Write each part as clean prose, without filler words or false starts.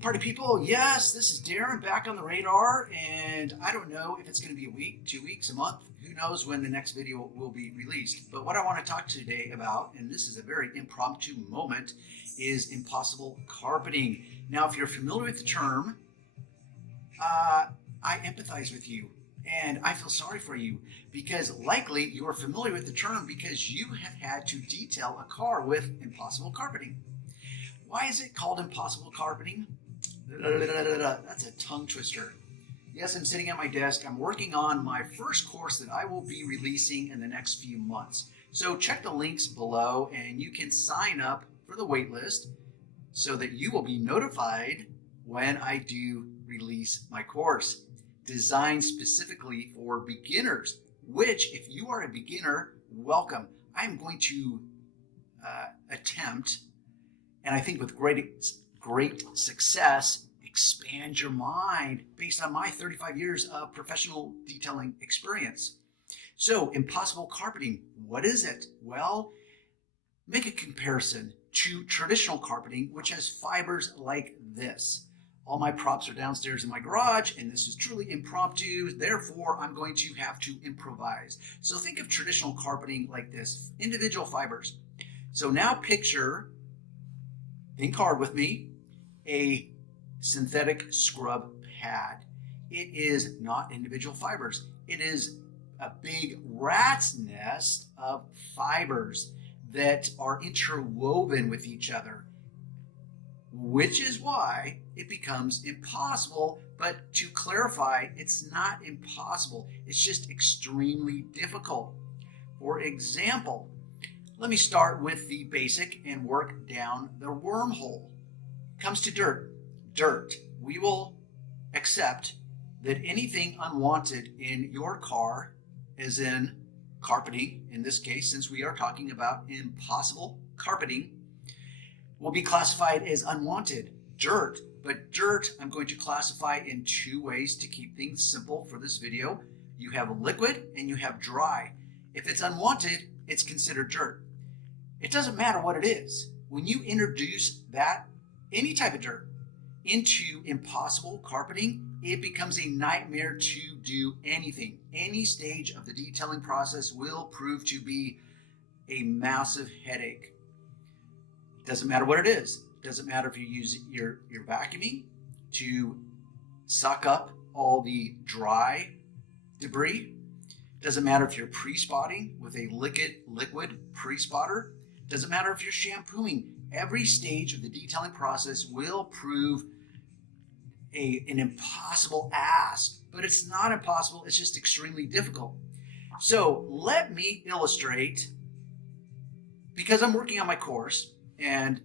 party people. Yes, this is Darren back on the radar, and I don't know if it's going to be a week, 2 weeks, a month. Who knows when the next video will be released. But what I want to talk today about, and this is a very impromptu moment, is impossible carpeting. Now, if you're familiar with the term, I empathize with you. And I feel sorry for you because likely you are familiar with the term because you have had to detail a car with impossible carpeting. Why is it called impossible carpeting? That's a tongue twister. Yes, I'm sitting at my desk. I'm working on my first course that I will be releasing in the next few months. So check the links below and you can sign up for the wait list so that you will be notified when I do release my course, designed specifically for beginners, which if you are a beginner, welcome. I'm going to attempt, and I think with great success, expand your mind based on my 35 years of professional detailing experience. So impossible carpeting, what is it? Well, make a comparison to traditional carpeting, which has fibers like this. All my props are downstairs in my garage, and this is truly impromptu. Therefore, I'm going to have to improvise. So think of traditional carpeting like this, individual fibers. So now picture, think hard with me, a synthetic scrub pad. It is not individual fibers. It is a big rat's nest of fibers that are interwoven with each other, which is why it becomes impossible. But to clarify, it's not impossible. It's just extremely difficult. For example, let me start with the basic and work down the wormhole. Comes to dirt. Dirt. We will accept that anything unwanted in your car, as in carpeting, in this case, since we are talking about impossible carpeting, will be classified as unwanted dirt. But dirt, I'm going to classify in two ways to keep things simple for this video. You have liquid and you have dry. If it's unwanted, it's considered dirt. It doesn't matter what it is. When you introduce that, any type of dirt, into impossible carpeting, it becomes a nightmare to do anything. Any stage of the detailing process will prove to be a massive headache. Doesn't matter what it is. Doesn't matter if you use your vacuuming to suck up all the dry debris. Doesn't matter if you're pre-spotting with a liquid pre-spotter. Doesn't matter if you're shampooing. Every stage of the detailing process will prove an impossible ask, but it's not impossible. It's just extremely difficult. So let me illustrate, because I'm working on my course. And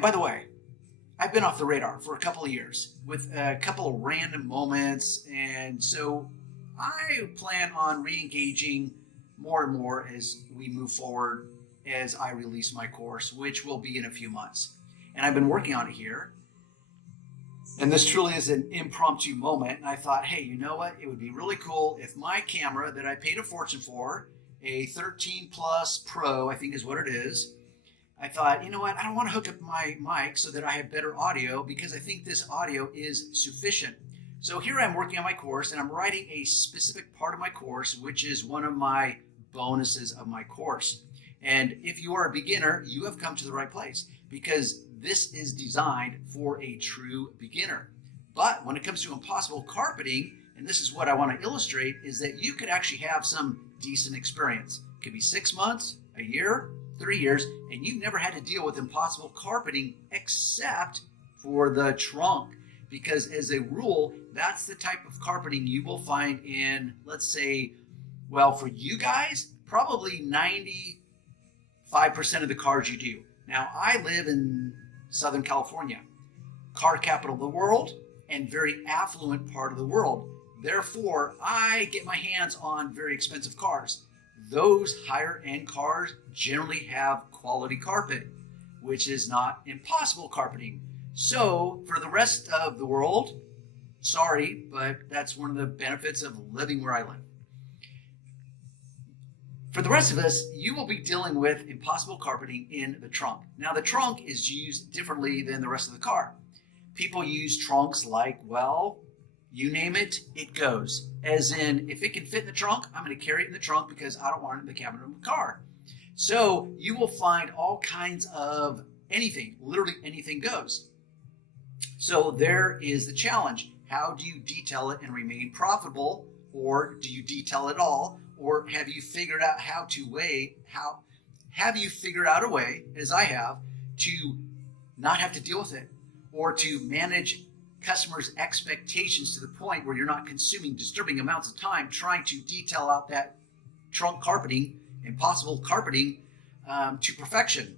by the way, I've been off the radar for a couple of years with a couple of random moments. And so I plan on re-engaging more and more as we move forward as I release my course, which will be in a few months. And I've been working on it here. And this truly is an impromptu moment. And I thought, hey, you know what? It would be really cool if my camera that I paid a fortune for, a 13 Plus Pro, I think is what it is, I thought, you know what, I don't want to hook up my mic so that I have better audio because I think this audio is sufficient. So here I'm working on my course and I'm writing a specific part of my course, which is one of my bonuses of my course. And if you are a beginner, you have come to the right place because this is designed for a true beginner. But when it comes to impossible carpeting, and this is what I want to illustrate, is that you could actually have some decent experience. It could be 6 months, a year, 3 years, and you've never had to deal with impossible carpeting except for the trunk. Because as a rule, that's the type of carpeting you will find in, let's say, well, for you guys, probably 95% of the cars you do. Now, I live in Southern California, car capital of the world and very affluent part of the world. Therefore, I get my hands on very expensive cars. Those higher end cars generally have quality carpet, which is not impossible carpeting. So for the rest of the world, sorry, but that's one of the benefits of living where I live. For the rest of us, you will be dealing with impossible carpeting in the trunk. Now, the trunk is used differently than the rest of the car. People use trunks like, well, you name it, it goes. As in, if it can fit in the trunk, I'm going to carry it in the trunk because I don't want it in the cabin of the car. So you will find all kinds of anything, literally anything goes. So there is the challenge. How do you detail it and remain profitable? Or do you detail it all? Or have you figured out have you figured out a way, as I have, to not have to deal with it, or to manage customers' expectations to the point where you're not consuming disturbing amounts of time trying to detail out that trunk carpeting, impossible carpeting, to perfection?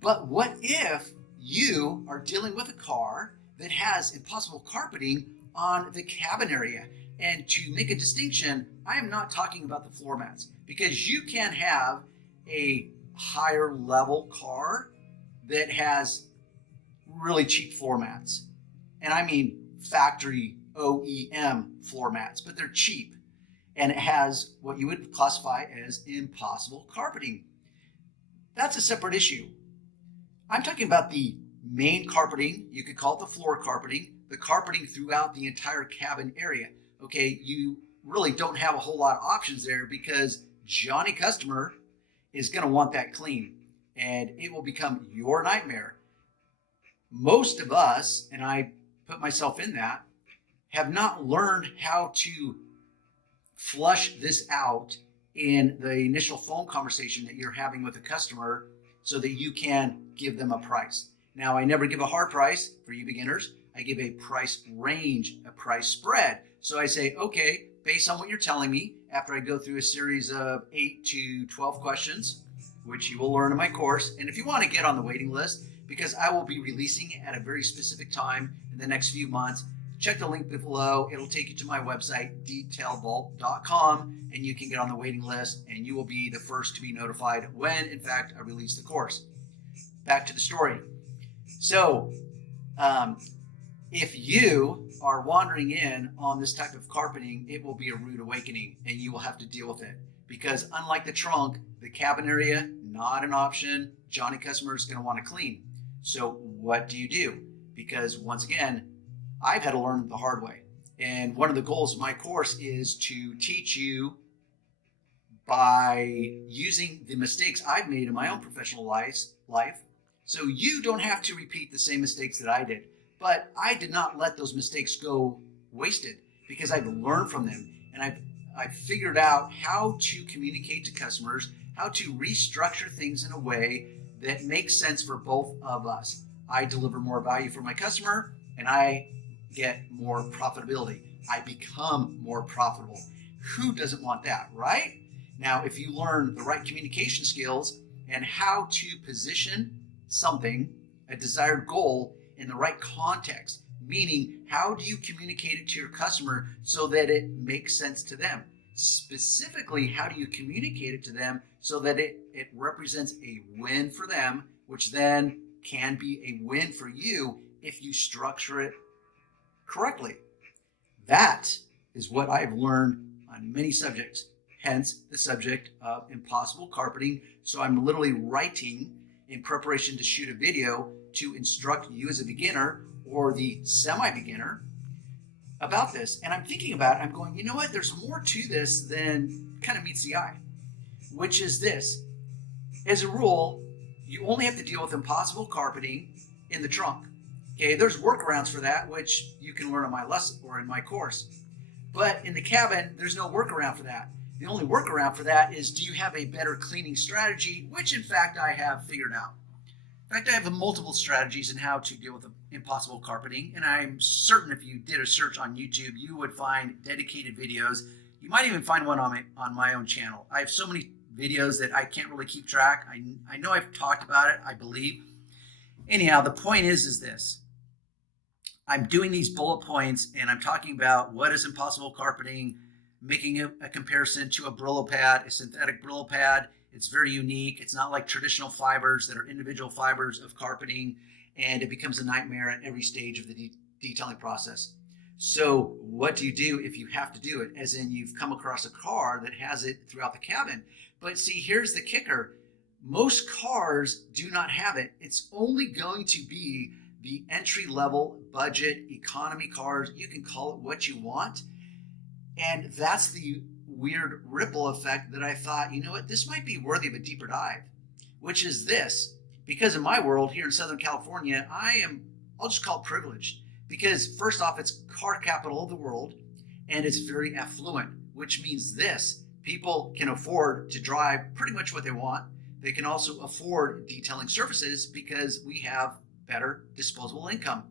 But what if you are dealing with a car that has impossible carpeting on the cabin area? And to make a distinction, I am not talking about the floor mats, because you can have a higher level car that has really cheap floor mats. And I mean factory OEM floor mats, but they're cheap. And it has what you would classify as impossible carpeting. That's a separate issue. I'm talking about the main carpeting. You could call it the floor carpeting, the carpeting throughout the entire cabin area. Okay, you really don't have a whole lot of options there because Johnny customer is going to want that clean, and it will become your nightmare. Most of us, and I put myself in that, have not learned how to flush this out in the initial phone conversation that you're having with a customer so that you can give them a price. Now, I never give a hard price for you beginners. I give a price range, a price spread. So I say, okay, based on what you're telling me, after I go through a series of 8 to 12 questions, which you will learn in my course. And if you want to get on the waiting list, because I will be releasing at a very specific time in the next few months, check the link below. It'll take you to my website, detailvault.com, and you can get on the waiting list, and you will be the first to be notified when, in fact, I release the course. Back to the story. So, if you are wandering in on this type of carpeting, it will be a rude awakening, and you will have to deal with it. Because unlike the trunk, the cabin area, not an option. Johnny customer is going to want to clean. So what do you do? Because once again, I've had to learn the hard way. And one of the goals of my course is to teach you by using the mistakes I've made in my own professional life. So you don't have to repeat the same mistakes that I did. But I did not let those mistakes go wasted because I've learned from them, and I've figured out how to communicate to customers, how to restructure things in a way that makes sense for both of us. I deliver more value for my customer, and I get more profitability. I become more profitable. Who doesn't want that, right? Now, if you learn the right communication skills and how to position something, a desired goal, in the right context, meaning how do you communicate it to your customer so that it makes sense to them? Specifically, how do you communicate it to them so that it represents a win for them, which then can be a win for you if you structure it correctly. That is what I've learned on many subjects, hence the subject of impossible carpeting. So I'm literally writing in preparation to shoot a video to instruct you as a beginner or the semi-beginner about this. And I'm thinking about it, I'm going, you know what, there's more to this than kind of meets the eye, which is this. As a rule, you only have to deal with impossible carpeting in the trunk. Okay, there's workarounds for that, which you can learn on my lesson or in my course. But in the cabin, there's no workaround for that. The only workaround for that is, do you have a better cleaning strategy, which in fact I have figured out. In fact, I have multiple strategies in how to deal with impossible carpeting, and I'm certain if you did a search on YouTube, you would find dedicated videos. You might even find one on my own channel. I have so many videos that I can't really keep track. I know I've talked about it, I believe. Anyhow, the point is this. I'm doing these bullet points, and I'm talking about what is impossible carpeting, making a comparison to a Brillo pad, a synthetic Brillo pad. It's very unique. It's not like traditional fibers that are individual fibers of carpeting, and it becomes a nightmare at every stage of the detailing process. So what do you do if you have to do it? As in, you've come across a car that has it throughout the cabin. But see, here's the kicker. Most cars do not have it. It's only going to be the entry-level budget economy cars. You can call it what you want. And that's the weird ripple effect that I thought, you know what, this might be worthy of a deeper dive, which is this. Because in my world here in Southern California, I'll just call it privileged. Because first off, it's car capital of the world, and it's very affluent, which means this. People can afford to drive pretty much what they want. They can also afford detailing services because we have better disposable income.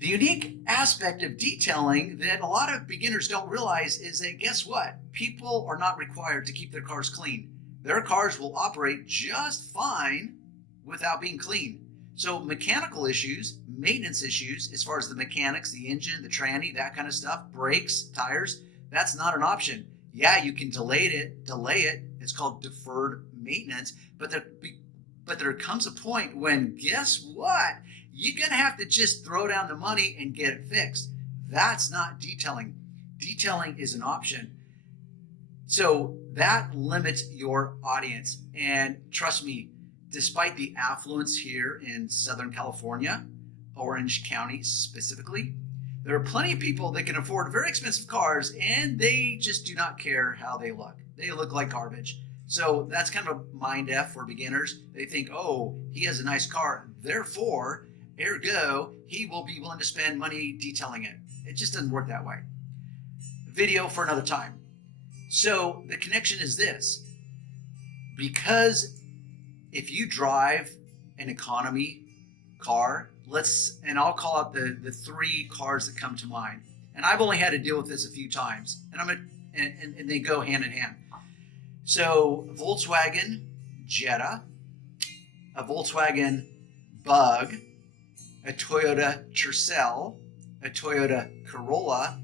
The unique aspect of detailing that a lot of beginners don't realize is that, guess what? People are not required to keep their cars clean. Their cars will operate just fine without being clean. So mechanical issues, maintenance issues, as far as the mechanics, the engine, the tranny, that kind of stuff, brakes, tires, that's not an option. Yeah, you can delay it. It's called deferred maintenance. But there comes a point when, guess what? You're going to have to just throw down the money and get it fixed. That's not detailing. Detailing is an option. So that limits your audience. And trust me, despite the affluence here in Southern California, Orange County specifically, there are plenty of people that can afford very expensive cars and they just do not care how they look. They look like garbage. So that's kind of a mind F for beginners. They think, oh, he has a nice car, therefore, ergo, he will be willing to spend money detailing it. It just doesn't work that way. Video for another time. So the connection is this. Because if you drive an economy car, and I'll call out the three cars that come to mind. And I've only had to deal with this a few times, and they go hand in hand. So Volkswagen Jetta, a Volkswagen Bug, a Toyota Tercel, a Toyota Corolla,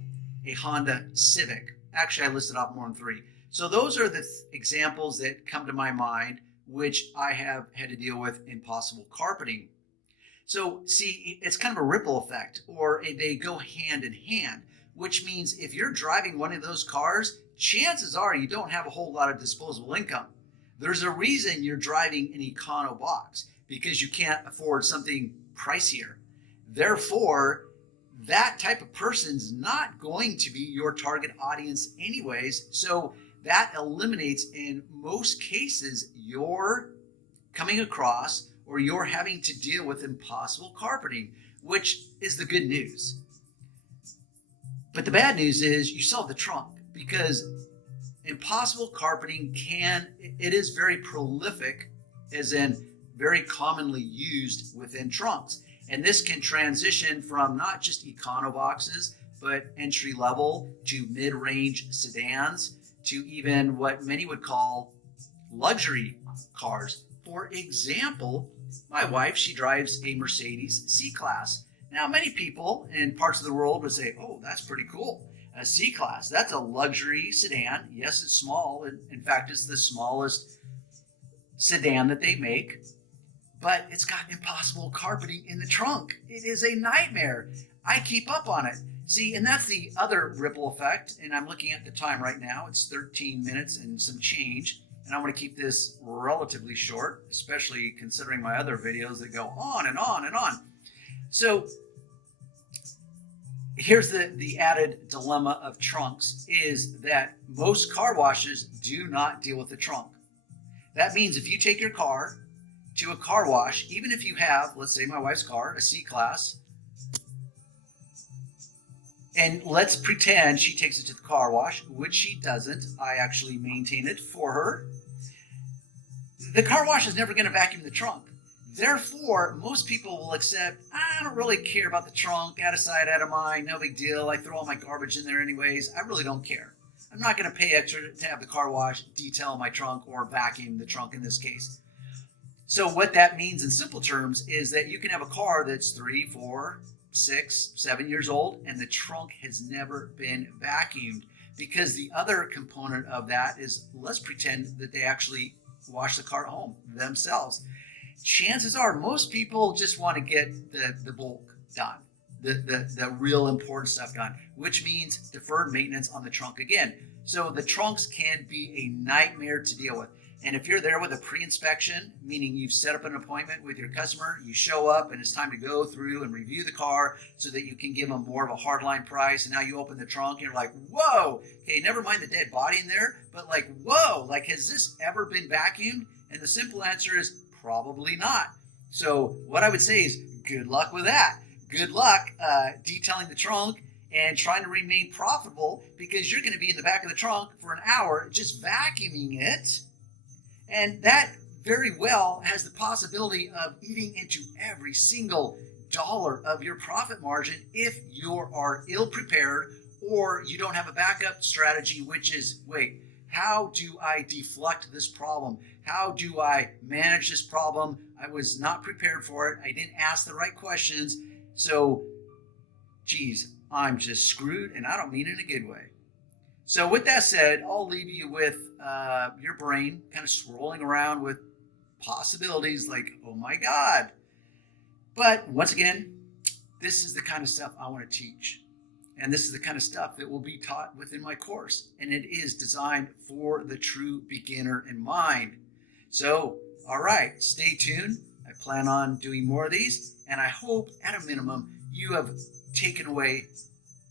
a Honda Civic. Actually, I listed off more than three. So those are the examples that come to my mind, which I have had to deal with in possible carpeting. So see, it's kind of a ripple effect, or they go hand in hand, which means if you're driving one of those cars, chances are you don't have a whole lot of disposable income. There's a reason you're driving an econo box, because you can't afford something pricier. Therefore, that type of person's not going to be your target audience anyways. So that eliminates, in most cases, your coming across or you're having to deal with impossible carpeting, which is the good news. But the bad news is you still have the trunk, because impossible carpeting it is very prolific, as in very commonly used within trunks. And this can transition from not just econo boxes, but entry level to mid-range sedans to even what many would call luxury cars. For example, my wife, she drives a Mercedes C-Class. Now, many people in parts of the world would say, oh, that's pretty cool. A C-Class, that's a luxury sedan. Yes, it's small. In fact, it's the smallest sedan that they make. But it's got impossible carpeting in the trunk. It is a nightmare. I keep up on it. See, and that's the other ripple effect. And I'm looking at the time right now. It's 13 minutes and some change. And I want to keep this relatively short, especially considering my other videos that go on and on and on. So here's the added dilemma of trunks, is that most car washes do not deal with the trunk. That means if you take your car to a car wash, even if you have, let's say my wife's car, a C-Class, and let's pretend she takes it to the car wash, which she doesn't. I actually maintain it for her. The car wash is never going to vacuum the trunk. Therefore, most people will accept, I don't really care about the trunk, out of sight, out of mind, no big deal. I throw all my garbage in there anyways. I really don't care. I'm not going to pay extra to have the car wash detail my trunk or vacuum the trunk in this case. So what that means in simple terms is that you can have a car that's 3, 4, 6, 7 years old, and the trunk has never been vacuumed, because the other component of that is, let's pretend that they actually wash the car at home themselves. Chances are most people just want to get the bulk done, the real important stuff done, which means deferred maintenance on the trunk again. So the trunks can be a nightmare to deal with. And if you're there with a pre-inspection, meaning you've set up an appointment with your customer, you show up and it's time to go through and review the car so that you can give them more of a hardline price. And now you open the trunk and you're like, whoa, okay, never mind the dead body in there, but like, whoa, like, has this ever been vacuumed? And the simple answer is probably not. So what I would say is good luck with that. Good luck detailing the trunk and trying to remain profitable, because you're going to be in the back of the trunk for an hour just vacuuming it. And that very well has the possibility of eating into every single dollar of your profit margin if you are ill prepared or you don't have a backup strategy, which is, wait, how do I deflect this problem? How do I manage this problem? I was not prepared for it. I didn't ask the right questions. So, geez, I'm just screwed, and I don't mean it in a good way. So with that said, I'll leave you with your brain kind of swirling around with possibilities like, oh my God. But once again, this is the kind of stuff I want to teach. And this is the kind of stuff that will be taught within my course. And it is designed for the true beginner in mind. So, all right, stay tuned. I plan on doing more of these. And I hope, at a minimum, you have taken away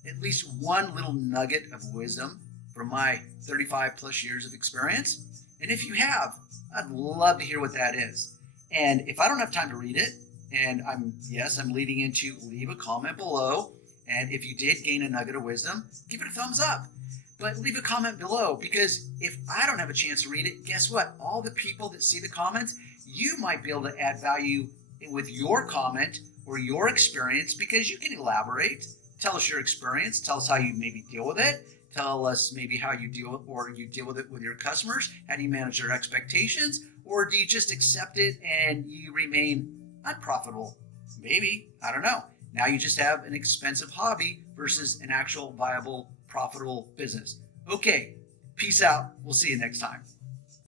at least one little nugget of wisdom from my 35 plus years of experience. And if you have, I'd love to hear what that is. And if I don't have time to read it, and I'm leading into leave a comment below. And if you did gain a nugget of wisdom, give it a thumbs up. But leave a comment below, because if I don't have a chance to read it, guess what? All the people that see the comments, you might be able to add value with your comment or your experience, because you can elaborate. Tell us your experience. Tell us how you maybe deal with it. Tell us maybe how you deal with it with your customers. How do you manage their expectations? Or do you just accept it and you remain unprofitable? Maybe, I don't know. Now you just have an expensive hobby versus an actual viable, profitable business. Okay, peace out. We'll see you next time.